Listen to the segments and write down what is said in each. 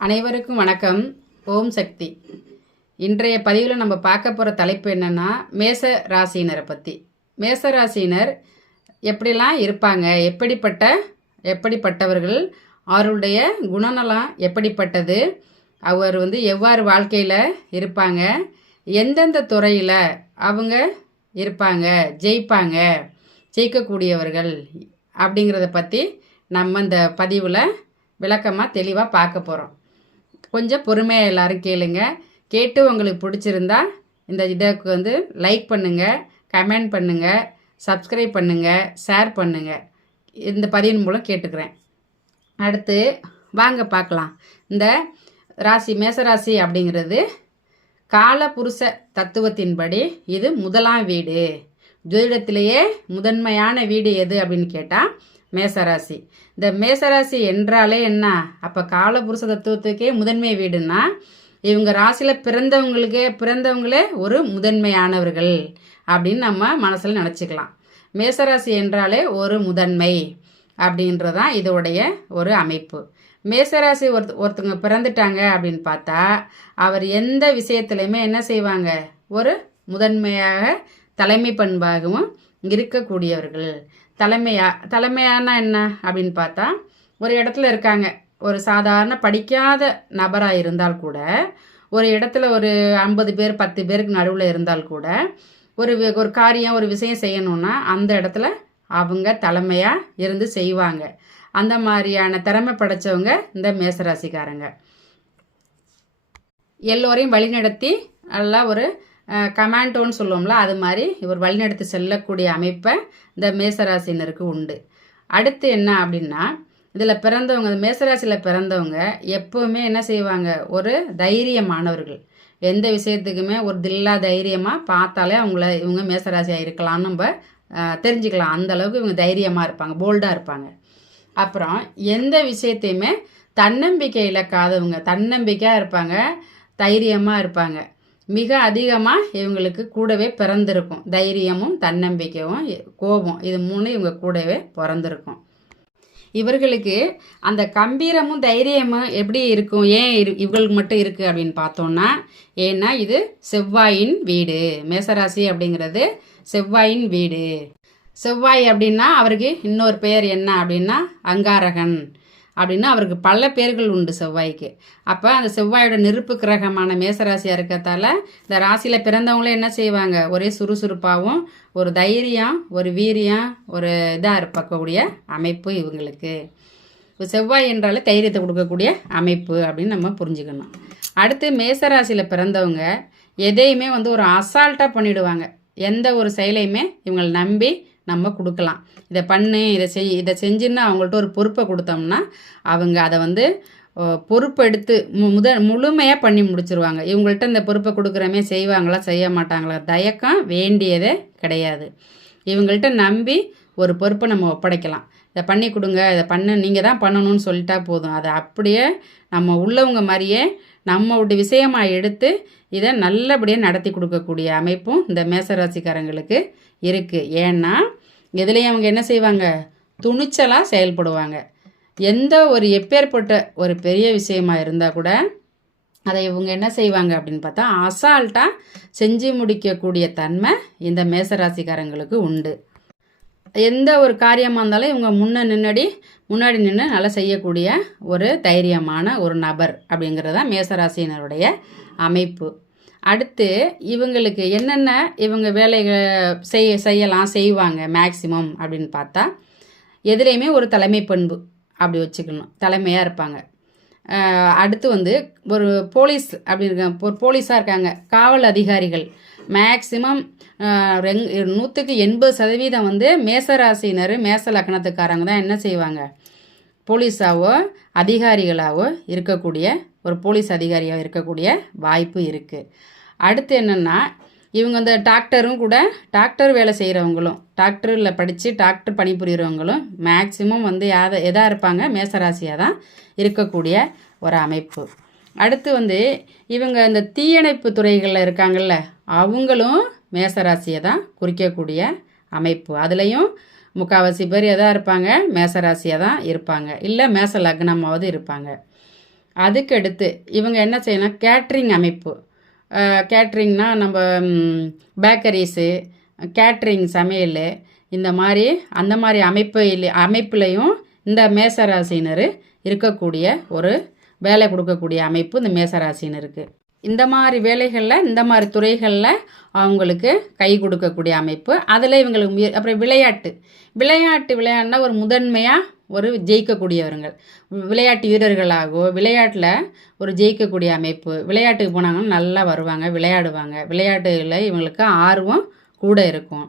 அனைவருக்கும் வணக்கம். ஓம் சக்தி. இன்றைய பதிவில் நம்ம பார்க்க போகிற தலைப்பு என்னென்னா மேச ராசியினரை பற்றி மேச ராசியினர் எப்படிலாம் இருப்பாங்க? எப்படிப்பட்ட எப்படிப்பட்டவர்கள்? அவருடைய குணநலம் எப்படிப்பட்டது? அவர் வந்து எவ்வாறு வாழ்க்கையில் இருப்பாங்க? எந்தெந்த துறையில் அவங்க இருப்பாங்க? ஜெயிப்பாங்க? ஜெயிக்கக்கூடியவர்கள் அப்படிங்கிறத பற்றி நம்ம இந்த பதிவில் விளக்கமாக தெளிவாக பார்க்க போகிறோம் கொஞ்சம் பொறுமையாக எல்லாரும் கேளுங்க. கேட்டு உங்களுக்கு பிடிச்சிருந்தா இந்த இதுக்கு வந்து லைக் பண்ணுங்கள் கமெண்ட் பண்ணுங்கள் சப்ஸ்கிரைப் பண்ணுங்கள் ஷேர் பண்ணுங்கள் இந்த பதிவின் மூலம் கேட்டுக்கிறேன். அடுத்து வாங்க பார்க்கலாம். இந்த ராசி மேசராசி அப்படிங்கிறது கால புருஷ தத்துவத்தின்படி இது முதலாம் வீடு. ஜோதிடத்திலேயே முதன்மையான வீடு எது அப்படின்னு கேட்டால் மேசராசி. இந்த மேசராசி என்றாலே என்ன? அப்போ காலபுருஷ தத்துவத்துக்கே முதன்மை வீடுன்னா இவங்க ராசியில் பிறந்தவங்களுக்கே பிறந்தவங்களே ஒரு முதன்மையானவர்கள் அப்படின்னு நம்ம மனசில் நினச்சிக்கலாம். மேசராசி என்றாலே ஒரு முதன்மை அப்படின்றதான் இதோடைய ஒரு அமைப்பு. மேசராசி ஒருத்த ஒருத்தவங்க பிறந்துட்டாங்க அப்படின்னு பார்த்தா அவர் எந்த விஷயத்துலையுமே என்ன செய்வாங்க? ஒரு முதன்மையாக தலைமை பண்பாகவும் இருக்கக்கூடியவர்கள். தலைமையா தலைமையானா என்ன அப்படின்னு பார்த்தா ஒரு இடத்துல இருக்காங்க. ஒரு சாதாரண படிக்காத நபராக இருந்தால் கூட ஒரு இடத்துல ஒரு ஐம்பது பேர் பத்து பேருக்கு நடுவில் இருந்தால் கூட ஒரு ஒரு காரியம் ஒரு விஷயம் செய்யணும்னா அந்த இடத்துல அவங்க தலைமையாக இருந்து செய்வாங்க. அந்த மாதிரியான திறமை படைச்சவங்க இந்த மேசராசிக்காரங்க. எல்லோரையும் வழிநடத்தி நல்லா ஒரு கமாண்டோன்னு சொல்லுவோம்ல அது மாதிரி இவர் வழிநடத்தி செல்லக்கூடிய அமைப்பை இந்த மேசராசினருக்கு உண்டு. அடுத்து என்ன அப்படின்னா இதில் பிறந்தவங்க மேசராசியில் பிறந்தவங்க எப்போவுமே என்ன செய்வாங்க? ஒரு தைரியமானவர்கள். எந்த விஷயத்துக்குமே ஒரு தில்லா தைரியமாக பார்த்தாலே அவங்கள இவங்க மேசராசியாக இருக்கலாம்னு நம்ம தெரிஞ்சுக்கலாம். அந்த அளவுக்கு இவங்க தைரியமாக இருப்பாங்க போல்டாக இருப்பாங்க. அப்புறம் எந்த விஷயத்தையுமே தன்னம்பிக்கை இழக்காதவங்க தன்னம்பிக்கையாக இருப்பாங்க தைரியமாக இருப்பாங்க. மிக அதிகமாக இவங்களுக்கு கூடவே பிறந்திருக்கும். தைரியமும் தன்னம்பிக்கையும் கோபம் இது மூணு இவங்க கூடவே பிறந்திருக்கும். இவர்களுக்கு அந்த கம்பீரமும் தைரியமும் எப்படி இருக்கும்? ஏன் இரு இவங்களுக்கு மட்டும் இருக்குது அப்படின்னு பார்த்தோம்னா ஏன்னா இது செவ்வாயின் வீடு. மேசராசி அப்படிங்கிறது செவ்வாயின் வீடு. செவ்வாய் அப்படின்னா அவருக்கு இன்னொரு பெயர் என்ன அப்படின்னா அங்காரகன். அப்படின்னா அவருக்கு பல பேர்கள் உண்டு செவ்வாய்க்கு. அப்போ அந்த செவ்வாயோட நெருப்பு கிரகமான மேசராசியாக இருக்கிறதால இந்த ராசியில் பிறந்தவங்களே என்ன செய்வாங்க? ஒரே சுறுசுறுப்பாகவும் ஒரு தைரியம் ஒரு வீரியம் ஒரு இதாக இருப்பக்கூடிய அமைப்பு இவங்களுக்கு. இப்போ செவ்வாய் என்றாலே தைரியத்தை கொடுக்கக்கூடிய அமைப்பு அப்படின்னு நம்ம புரிஞ்சுக்கணும். அடுத்து மேசராசியில் பிறந்தவங்க எதையுமே வந்து ஒரு அசால்ட்டாக பண்ணிவிடுவாங்க எந்த ஒரு செயலையுமே இவங்களை நம்பி நம்ம கொடுக்கலாம். இதை பண்ணு இதை செய் இதை செஞ்சுன்னு அவங்கள்ட்ட ஒரு பொறுப்பை கொடுத்தோம்னா அவங்க அதை வந்து பொறுப்பெடுத்து மு முத முழுமையாக பண்ணி முடிச்சிருவாங்க. இவங்கள்ட்ட இந்த பொறுப்பை கொடுக்குறமே செய்வாங்களா செய்ய மாட்டாங்களா? தயக்கம் வேண்டியதே கிடையாது. இவங்கள்ட்ட நம்பி ஒரு பொறுப்பை நம்ம ஒப்படைக்கலாம். இதை பண்ணி கொடுங்க இதை பண்ண நீங்கள் தான் பண்ணணும்னு சொல்லிட்டா போதும். அதை அப்படியே நம்ம உள்ளவங்க மாதிரியே நம்மளுடைய விஷயமாக எடுத்து இதை நல்லபடியாக நடத்தி கொடுக்கக்கூடிய அமைப்பும் இந்த மேசராசிக்காரங்களுக்கு இருக்குது ஏன்னா எதுலேயும் அவங்க என்ன செய்வாங்க? துணிச்சலாக செயல்படுவாங்க. எந்த ஒரு எப்பேற்பட்ட ஒரு பெரிய விஷயமா இருந்தால் கூட அதை இவங்க என்ன செய்வாங்க அப்படின்னு பார்த்தா அசால்ட்டாக செஞ்சு முடிக்கக்கூடிய தன்மை இந்த மேசராசிக்காரங்களுக்கு உண்டு. எந்த ஒரு காரியமாக இருந்தாலும் இவங்க முன்ன நின்னடி முன்னாடி நின்று நல்லா செய்யக்கூடிய ஒரு தைரியமான ஒரு நபர் அப்படிங்கிறது தான் மேசராசினருடைய அமைப்பு. அடுத்து இவங்களுக்கு என்னென்ன இவங்க வேலைகள் செய்ய செய்யலாம் செய்வாங்க மேக்சிமம் அப்படின்னு பார்த்தா எதுலேயுமே ஒரு தலைமை பண்பு அப்படி வச்சுக்கணும். தலைமையாக இருப்பாங்க. அடுத்து வந்து ஒரு போலீஸ் அப்படி இருக்க ஒரு போலீஸாக இருக்காங்க. காவல் அதிகாரிகள். மேக்சிமம் ரெங் நூற்றுக்கு எண்பது சதவீதம் வந்து மேசராசினர் மேச லக்னத்துக்காரங்க தான் என்ன செய்வாங்க? போலீஸாவோ அதிகாரிகளாகவோ இருக்கக்கூடிய ஒரு போலீஸ் அதிகாரியாக இருக்கக்கூடிய வாய்ப்பு இருக்குது அடுத்து என்னென்னா இவங்க அந்த டாக்டரும் கூட டாக்டர் வேலை செய்கிறவங்களும் டாக்டரில் படித்து டாக்டர் பணிபுரிகிறவங்களும் மேக்சிமம் வந்து யாத எதாக இருப்பாங்க? மேசராசியாக தான் இருக்கக்கூடிய ஒரு அமைப்பு. அடுத்து வந்து இவங்க இந்த தீயணைப்பு துறைகளில் இருக்காங்கல்ல அவங்களும் மேசராசியை தான் குறிக்கக்கூடிய அமைப்பு. அதுலேயும் முக்கால்வாசி பேர் எதாக இருப்பாங்க? மேசராசியாக தான் இருப்பாங்க. இல்லை மேச லக்னமாவது இருப்பாங்க. அதுக்கடுத்து இவங்க என்ன செய்யணும்? கேட்ரிங் அமைப்பு. கேட்ரிங்னா நம்ம பேக்கரிஸு கேட்ரிங் சமையல் இந்த மாதிரி அந்த மாதிரி அமைப்பு அமைப்புலையும் இந்த மேசராசினர் இருக்கக்கூடிய ஒரு வேலை கொடுக்கக்கூடிய அமைப்பு இந்த மேசராசினருக்கு இந்த மாதிரி வேலைகளில் இந்த மாதிரி துறைகளில் அவங்களுக்கு கை கொடுக்கக்கூடிய அமைப்பு. அதில் இவங்களுக்கு முய அப்புறம் விளையாட்டு. விளையாட்டு விளையாடினா ஒரு முதன்மையாக ஒரு ஜெயிக்கக்கூடியவர்கள் விளையாட்டு வீரர்களாகவோ விளையாட்டில் ஒரு ஜெயிக்கக்கூடிய அமைப்பு. விளையாட்டுக்கு போனாங்கன்னா நல்லா வருவாங்க விளையாடுவாங்க. விளையாட்டுகளில் இவங்களுக்கு ஆர்வம் கூட இருக்கும்.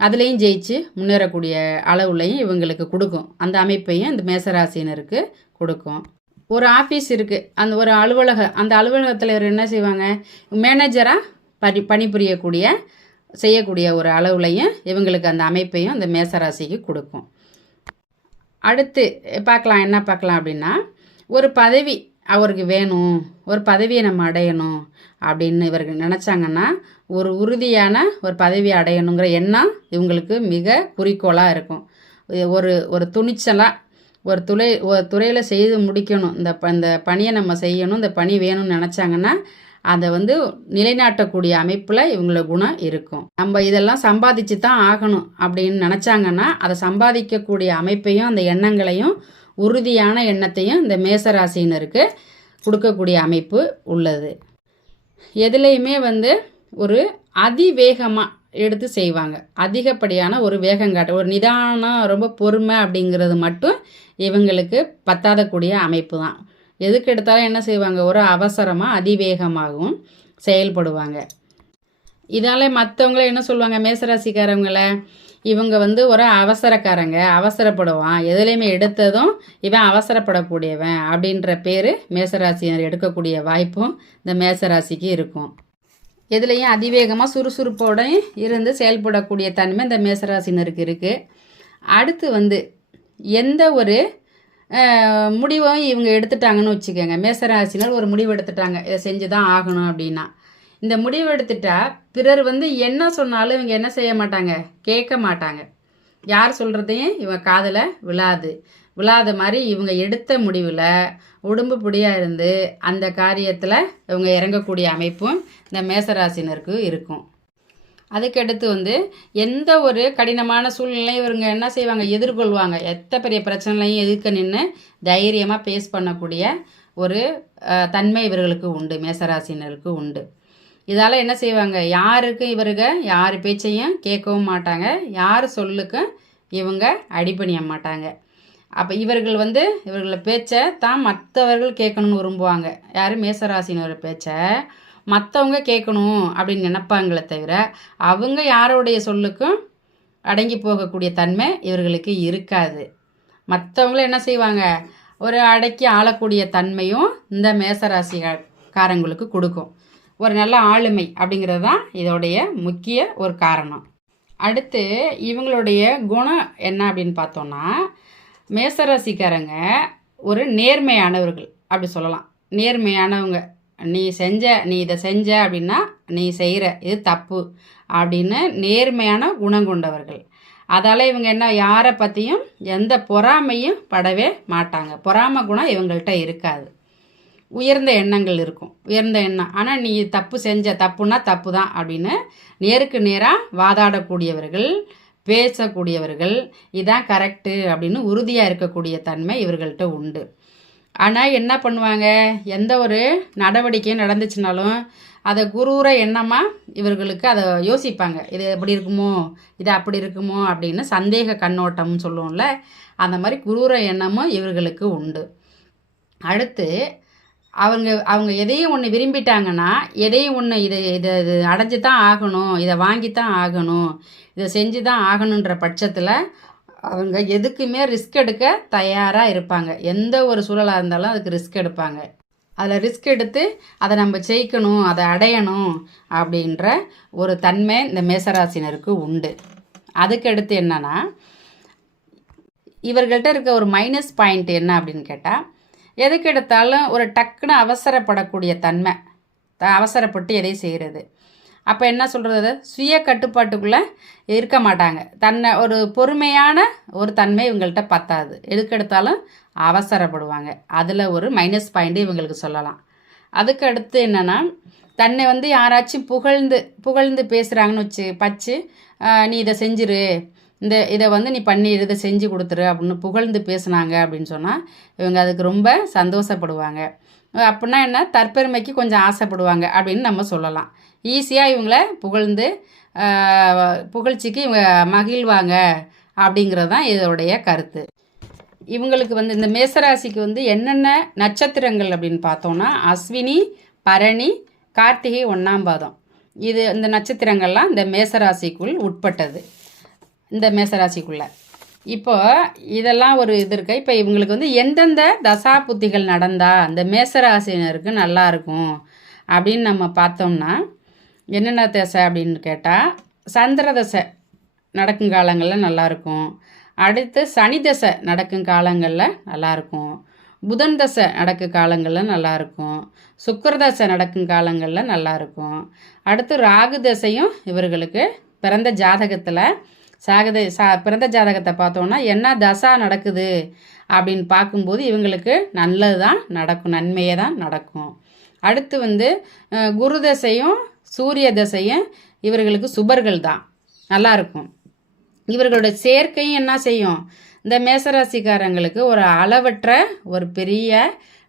அதுலேயும் ஜெயிச்சு முன்னேறக்கூடிய அளவுலையும் இவங்களுக்கு கொடுக்கும். அந்த அமைப்பையும் இந்த மேசராசினருக்கு கொடுக்கும். ஒரு ஆஃபீஸ் இருக்குது அந்த ஒரு அலுவலகம் அந்த அலுவலகத்தில் இவர் என்ன செய்வாங்க? மேனேஜராக பணி பணிபுரியக்கூடிய செய்யக்கூடிய ஒரு அளவுலையும் இவங்களுக்கு அந்த அமைப்பையும் அந்த மேசராசிக்கு கொடுக்கும். அடுத்து பார்க்கலாம் என்ன பார்க்கலாம் அப்படின்னா ஒரு பதவி அவருக்கு வேணும் ஒரு பதவியை நம்ம அடையணும் அப்படின்னு இவர்கள் நினச்சாங்கன்னா ஒரு உறுதியான ஒரு பதவி அடையணுங்கிற எண்ணம் இவங்களுக்கு மிக குறிக்கோளாக இருக்கும். ஒரு ஒரு துணிச்சலாக ஒரு துறை ஒரு துறையில் செய்து முடிக்கணும். இந்த ப இந்த பணியை நம்ம செய்யணும். இந்த பணி வேணும்னு நினச்சாங்கன்னா அதை வந்து நிலைநாட்டக்கூடிய அமைப்பில் இவங்கள குணம் இருக்கும். நம்ம இதெல்லாம் சம்பாதிச்சு தான் ஆகணும் அப்படின்னு நினச்சாங்கன்னா அதை சம்பாதிக்கக்கூடிய அமைப்பையும் அந்த எண்ணங்களையும் உறுதியான எண்ணத்தையும் இந்த மேசராசினருக்கு கொடுக்கக்கூடிய அமைப்பு உள்ளது. எதுலேயுமே வந்து ஒரு அதிவேகமாக எடுத்து செய்வாங்க. அதிகப்படியான ஒரு வேகம் காட்ட ஒரு நிதானம் ரொம்ப பொறுமை அப்படிங்கிறது மட்டும் இவங்களுக்கு பத்தாதக்கூடிய அமைப்பு தான் எதுக்கு எடுத்தாலும் என்ன செய்வாங்க? ஒரு அவசரமாக அதிவேகமாகவும் செயல்படுவாங்க. இதால் மற்றவங்கள என்ன சொல்லுவாங்க? மேசராசிக்காரவங்கள இவங்க வந்து ஒரு அவசரக்காரங்க அவசரப்படுவான். எதுலேயுமே எடுத்ததும் இவன் அவசரப்படக்கூடியவன் அப்படின்ற பேர் மேசராசினர் எடுக்கக்கூடிய வாய்ப்பும் இந்த மேசராசிக்கு இருக்கும். எதுலேயும் அதிவேகமாக சுறுசுறுப்போட இருந்து செயல்படக்கூடிய தன்மை இந்த மேசராசினருக்கு இருக்குது அடுத்து வந்து எந்த ஒரு முடிவும் இவங்க எடுத்துட்டாங்கன்னு வச்சுக்கோங்க. மேசராசினர் ஒரு முடிவு எடுத்துட்டாங்க. இதை செஞ்சு தான் ஆகணும் அப்படின்னா. இந்த முடிவு எடுத்துட்டா பிறர் வந்து என்ன சொன்னாலும் இவங்க என்ன செய்ய மாட்டாங்க? கேட்க மாட்டாங்க. யார் சொல்கிறதையும் இவங்க காதில் விழாது. விழாத மாதிரி இவங்க எடுத்த முடிவில் உடம்பு பிடியாக இருந்து அந்த காரியத்தில் இவங்க இறங்கக்கூடிய அமைப்பும் இந்த மேசராசினருக்கு இருக்கும். அதுக்கடுத்து வந்து எந்த ஒரு கடினமான சூழ்நிலையும் இவங்க என்ன செய்வாங்க? எதிர்கொள்வாங்க. எத்த பெரிய பிரச்சனைலையும் எதிர்க்க நின்று தைரியமாக பேஸ் பண்ணக்கூடிய ஒரு தன்மை இவர்களுக்கு உண்டு. மேசராசினருக்கு உண்டு. இதால் என்ன செய்வாங்க? யாருக்கும் இவருக யார் பேச்சையும் கேட்கவும் மாட்டாங்க. யார் சொல்லுக்கும் இவங்க அடிப்பணிய மாட்டாங்க. அப்போ இவர்கள் வந்து இவர்களை பேச்சை தான் மற்றவர்கள் கேட்கணும்னு விரும்புவாங்க. யார்? மேசராசினர் பேச்சை மற்றவங்க கேட்கணும் அப்படின்னு நினப்பாங்களே தவிர அவங்க யாருடைய சொல்லுக்கும் அடங்கி போகக்கூடிய தன்மை இவர்களுக்கு இருக்காது. மற்றவங்களும் என்ன செய்வாங்க? ஒரு அடக்கி ஆளக்கூடிய தன்மையும் இந்த மேசராசிக்காரங்களுக்கு கொடுக்கும். ஒரு நல்ல ஆளுமை அப்படிங்கிறது தான் இதோடைய முக்கிய ஒரு காரணம். அடுத்து இவங்களுடைய குணம் என்ன அப்படின்னு பார்த்தோன்னா மேசராசிக்காரங்க ஒரு நேர்மையானவர்கள் அப்படி சொல்லலாம். நேர்மையானவங்க. நீ செஞ்ச நீ இதை செஞ்ச அப்படின்னா நீ செய்கிற இது தப்பு அப்படின்னு நேர்மையான குணம் கொண்டவர்கள். அதால் இவங்க என்ன யாரை பற்றியும் எந்த பொறாமையும் படவே மாட்டாங்க. பொறாமை குணம் இவங்கள்ட்ட இருக்காது. உயர்ந்த எண்ணங்கள் இருக்கும். உயர்ந்த எண்ணம். ஆனால் நீ தப்பு செஞ்ச தப்புனா தப்பு தான் அப்படின்னு நேருக்கு நேராக வாதாடக்கூடியவர்கள் பேசக்கூடியவர்கள் இதான் கரெக்டு அப்படின்னு உறுதியாக இருக்கக்கூடிய தன்மை இவர்கள்ட்ட உண்டு. ஆனால் என்ன பண்ணுவாங்க? எந்த ஒரு நடவடிக்கையும் நடந்துச்சுனாலும் அதை குரூர எண்ணமாக இவர்களுக்கு அதை யோசிப்பாங்க. இது எப்படி இருக்குமோ? இது அப்படி இருக்குமோ? அப்படின்னு சந்தேக கண்ணோட்டம்னு சொல்லுவோம்ல அந்த மாதிரி குரூர எண்ணமும் இவர்களுக்கு உண்டு. அடுத்து அவங்க அவங்க எதையும் ஒன்று விரும்பிட்டாங்கன்னா எதையும் ஒன்று இதை இதை இது அடைஞ்சு தான் ஆகணும் இதை வாங்கி தான் ஆகணும் இதை செஞ்சு தான் ஆகணுன்ற பட்சத்தில் அவங்க எதுக்குமே ரிஸ்க் எடுக்க தயாராக இருப்பாங்க. எந்த ஒரு சூழலாக இருந்தாலும் அதுக்கு ரிஸ்க் எடுப்பாங்க. அதில் ரிஸ்க் எடுத்து அதை நம்ம ஜெயிக்கணும் அதை அடையணும் அப்படின்ற ஒரு தன்மை இந்த மேசராசினருக்கு உண்டு. அதுக்கடுத்து என்னென்னா இவர்கள்ட்ட இருக்க ஒரு மைனஸ் பாயிண்ட் என்ன அப்படின்னு கேட்டால் எதுக்கு எடுத்தாலும் ஒரு டக்குன்னு அவசரப்படக்கூடிய தன்மை அவசரப்பட்டு எதையும் செய்கிறது அப்போ என்ன சொல்கிறது சுய கட்டுப்பாட்டுக்குள்ளே இருக்க மாட்டாங்க. தன்னை ஒரு பொறுமையான ஒரு தன்மை இவங்கள்ட்ட பத்தாது. எதுக்கெடுத்தாலும் அவசரப்படுவாங்க. அதில் ஒரு மைனஸ் பாயிண்ட் இவங்களுக்கு சொல்லலாம். அதுக்கு அடுத்து என்னென்னா தன்னை வந்து யாராச்சும் புகழ்ந்து புகழ்ந்து பேசுகிறாங்கன்னு வச்சு பச்சு நீ இதை செஞ்சிரு. இந்த இதை வந்து நீ பண்ணி இதை செஞ்சு கொடுத்துரு அப்படின்னு புகழ்ந்து பேசுனாங்க அப்படின்னு சொன்னால் இவங்க அதுக்கு ரொம்ப சந்தோஷப்படுவாங்க. அப்படின்னா என்ன? தற்பெருமைக்கு கொஞ்சம் ஆசைப்படுவாங்க அப்படின்னு நம்ம சொல்லலாம். ஈஸியாக இவங்கள புகழ்ந்து புகழ்ச்சிக்கு இவங்க மகிழ்வாங்க அப்படிங்கிறது தான் இதோடைய கருத்து. இவங்களுக்கு வந்து இந்த மேசராசிக்கு வந்து என்னென்ன நட்சத்திரங்கள் அப்படின்னு பார்த்தோம்னா அஸ்வினி பரணி கார்த்திகை ஒன்றாம் பாதம். இது இந்த நட்சத்திரங்கள்லாம் இந்த மேசராசிக்குள் உட்பட்டது. இந்த மேசராசிக்குள்ளே. இப்போ இதெல்லாம் ஒரு இது இருக்கு. இப்போ இவங்களுக்கு வந்து எந்தெந்த தசா புத்திகள் நடந்தா இந்த மேசராசினருக்கு நல்லாயிருக்கும் அப்படின்னு நம்ம பார்த்தோம்னா என்னென்ன தசை அப்படின்னு கேட்டால் சந்திர தசை நடக்கும் காலங்களில் நல்லாயிருக்கும் அடுத்து சனி தசை நடக்கும் காலங்களில் நல்லாயிருக்கும் புதன் தசை நடக்கும் காலங்களில் நல்லாயிருக்கும் சுக்கர தசை நடக்கும் காலங்களில் நல்லாயிருக்கும் அடுத்து ராகு தசையும் இவர்களுக்கு பிறந்த ஜாதகத்தில் சாகத சா பிறந்த ஜாதகத்தை பார்த்தோன்னா என்ன தசா நடக்குது அப்படின்னு பார்க்கும்போது இவங்களுக்கு நல்லது தான் நடக்கும் நன்மையே தான் நடக்கும். அடுத்து வந்து குரு தசையும் சூரிய தசையும் இவர்களுக்கு சுபர்கள் தான். நல்லாயிருக்கும் இவர்களோட இவர்களுடைய சேர்க்கையும் என்ன செய்யும்? இந்த மேசராசிக்காரங்களுக்கு ஒரு அளவற்ற ஒரு பெரிய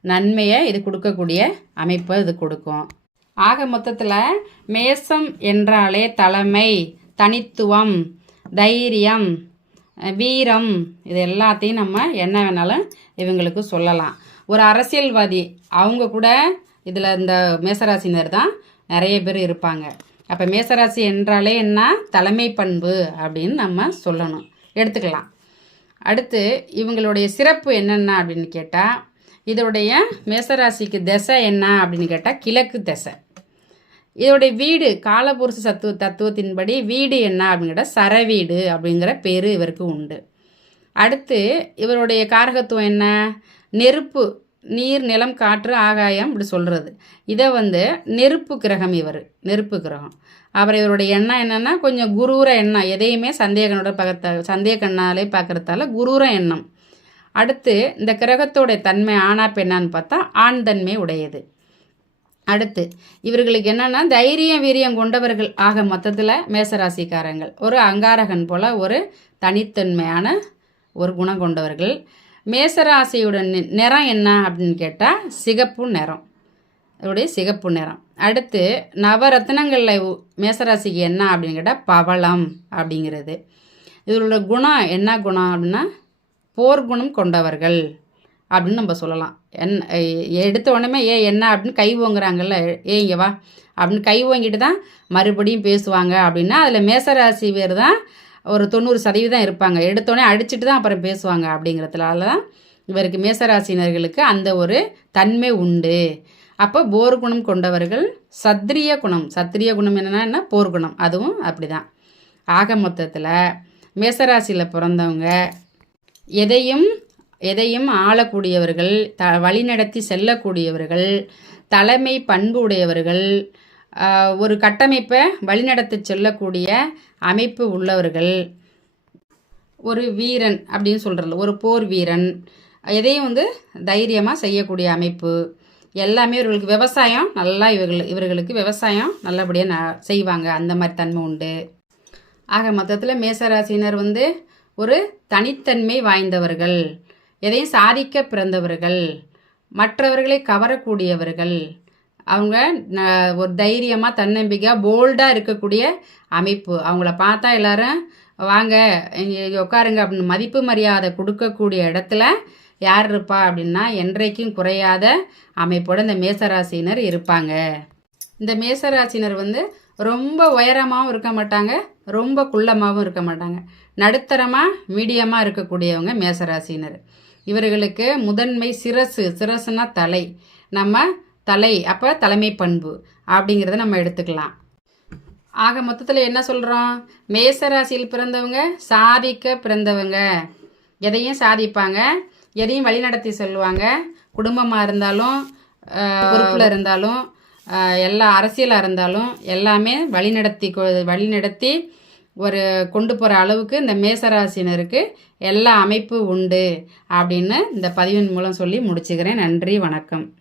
நன்மையை இது கொடுக்கக்கூடிய அமைப்பை இது கொடுக்கும். ஆக மொத்தத்தில் மேசம் என்றாலே தலைமை தனித்துவம் தைரியம் வீரம் இது எல்லாத்தையும் நம்ம என்ன வேணாலும் இவங்களுக்கு சொல்லலாம். ஒரு அரசியல்வாதி அவங்க கூட இதில் இந்த மேசராசினர் தான் நிறைய பேர் இருப்பாங்க. அப்போ மேசராசி என்றாலே என்ன? தலைமை பண்பு அப்படின்னு நம்ம சொல்லணும். எடுத்துக்கலாம். அடுத்து இவங்களுடைய சிறப்பு என்னென்ன அப்படின்னு கேட்டால் இதோடைய மேசராசிக்கு திசை என்ன அப்படின்னு கேட்டால் கிழக்கு திசை. இதோடைய வீடு காலபுருஷ சத்துவ தத்துவத்தின்படி வீடு என்ன அப்படின்னு கேட்டால் சரவீடு அப்படிங்கிற பேர் இவருக்கு உண்டு. அடுத்து இவருடைய காரகத்துவம் என்ன? நெருப்பு நீர் நிலம் காற்று ஆகாயம் இப்படி சொல்கிறது இதை வந்து நெருப்பு கிரகம் இவர் நெருப்பு கிரகம். அப்புறம் இவருடைய எண்ணம் என்னென்னா கொஞ்சம் குரூர எண்ணம். எதையுமே சந்தேகனோட பகத்த சந்தேக கண்ணாலே பார்க்கறதால குரூர எண்ணம். அடுத்து இந்த கிரகத்தோடைய தன்மை ஆணா பெண்ணான்னு பார்த்தா ஆண் தன்மை உடையது. அடுத்து இவர்களுக்கு என்னென்னா தைரியம் வீரியம் கொண்டவர்கள் ஆக மொத்தத்தில் மேசராசிக்காரங்கள். ஒரு அங்காரகன் போல் ஒரு தனித்தன்மையான ஒரு குணம் கொண்டவர்கள். மேசராசியோட நி- நிறம் என்ன அப்படின்னு கேட்டால் சிகப்பு நிறம். அதோடைய சிகப்பு நிறம். அடுத்து நவரத்னங்களில் மேசராசிக்கு என்ன அப்படின்னு கேட்டால் பவளம் அப்படிங்கிறது. இதோட குணம் என்ன குணம் அப்படின்னா போர் குணம் கொண்டவர்கள் அப்படின்னு நம்ம சொல்லலாம். என் எடுத்த உடனே ஏ என்ன அப்படின்னு கை ஓங்குறாங்கல்ல ஏ இங்கே வா அப்படின்னு கை ஓங்கிட்டு தான் மறுபடியும் பேசுவாங்க அப்படின்னா அதில் மேசராசி பேர் தான் ஒரு தொண்ணூறு சதவீதம் இருப்பாங்க. எடுத்தோடனே அடிச்சுட்டு தான் அப்புறம் பேசுவாங்க அப்படிங்கிறதுனால தான் இவருக்கு மேசராசினர்களுக்கு அந்த ஒரு தன்மை உண்டு. அப்போ போர் குணம் கொண்டவர்கள் சத்திரிய குணம். சத்திரிய குணம் என்னென்னா என்ன? போர் குணம். அதுவும் அப்படிதான். ஆக மொத்தத்தில் மேசராசியில் பிறந்தவங்க எதையும் எதையும் ஆளக்கூடியவர்கள் த வழிநடத்தி செல்லக்கூடியவர்கள் தலைமை பண்பு உடையவர்கள் ஒரு கட்டமைப்பை வழிநடத்தி செல்லக்கூடிய அமைப்பு உள்ளவர்கள். ஒரு வீரன் அப்படின்னு சொல்கிறது ஒரு போர் வீரன். எதையும் வந்து தைரியமாக செய்யக்கூடிய அமைப்பு. எல்லாமே இவர்களுக்கு விவசாயம் நல்லா இவர்கள் இவர்களுக்கு விவசாயம் நல்லபடியாக ந செய்வாங்க. அந்த மாதிரி தன்மை உண்டு. ஆக மொத்தத்தில் மேசராசினர் வந்து ஒரு தனித்தன்மை வாய்ந்தவர்கள். எதையும் சாதிக்க பிறந்தவர்கள். மற்றவர்களை கவரக்கூடியவர்கள். அவங்க ஒரு தைரியமாக தன்னம்பிக்கையாக போல்டாக இருக்கக்கூடிய அமைப்பு. அவங்கள பார்த்தா எல்லாரும் வாங்க இங்கே உட்காருங்க அப்படின்னு மதிப்பு மரியாதை கொடுக்கக்கூடிய இடத்துல யார் இருப்பா அப்படின்னா என்றைக்கும் குறையாத அமைப்போடு இந்த மேசராசினர் இருப்பாங்க. இந்த மேசராசினர் வந்து ரொம்ப உயரமாகவும் இருக்க மாட்டாங்க ரொம்ப குள்ளமாகவும் இருக்க மாட்டாங்க. நடுத்தரமாக மீடியமாக இருக்கக்கூடியவங்க மேசராசினர் இவர்களுக்கு முதன்மை சிரசு. சிரசுனா தலை. நம்ம தலை அப்போ தலைமை பண்பு அப்படிங்கிறத நம்ம எடுத்துக்கலாம். ஆக மொத்தத்தில் என்ன சொல்கிறோம் மேசராசியில் பிறந்தவங்க சாதிக்க பிறந்தவங்க. எதையும் சாதிப்பாங்க. எதையும் வழிநடத்தி சொல்லுவாங்க. குடும்பமாக இருந்தாலும் பொறுப்பில் இருந்தாலும் எல்லா அரசியலாக இருந்தாலும் எல்லாமே வழிநடத்தி கொ- வழிநடத்தி ஒரு கொண்டு போகிற அளவுக்கு இந்த மேசராசினருக்கு எல்லா அமைப்பு உண்டு அப்படின்னு இந்த பதிவின் மூலம் சொல்லி முடிச்சுக்கிறேன். நன்றி வணக்கம்.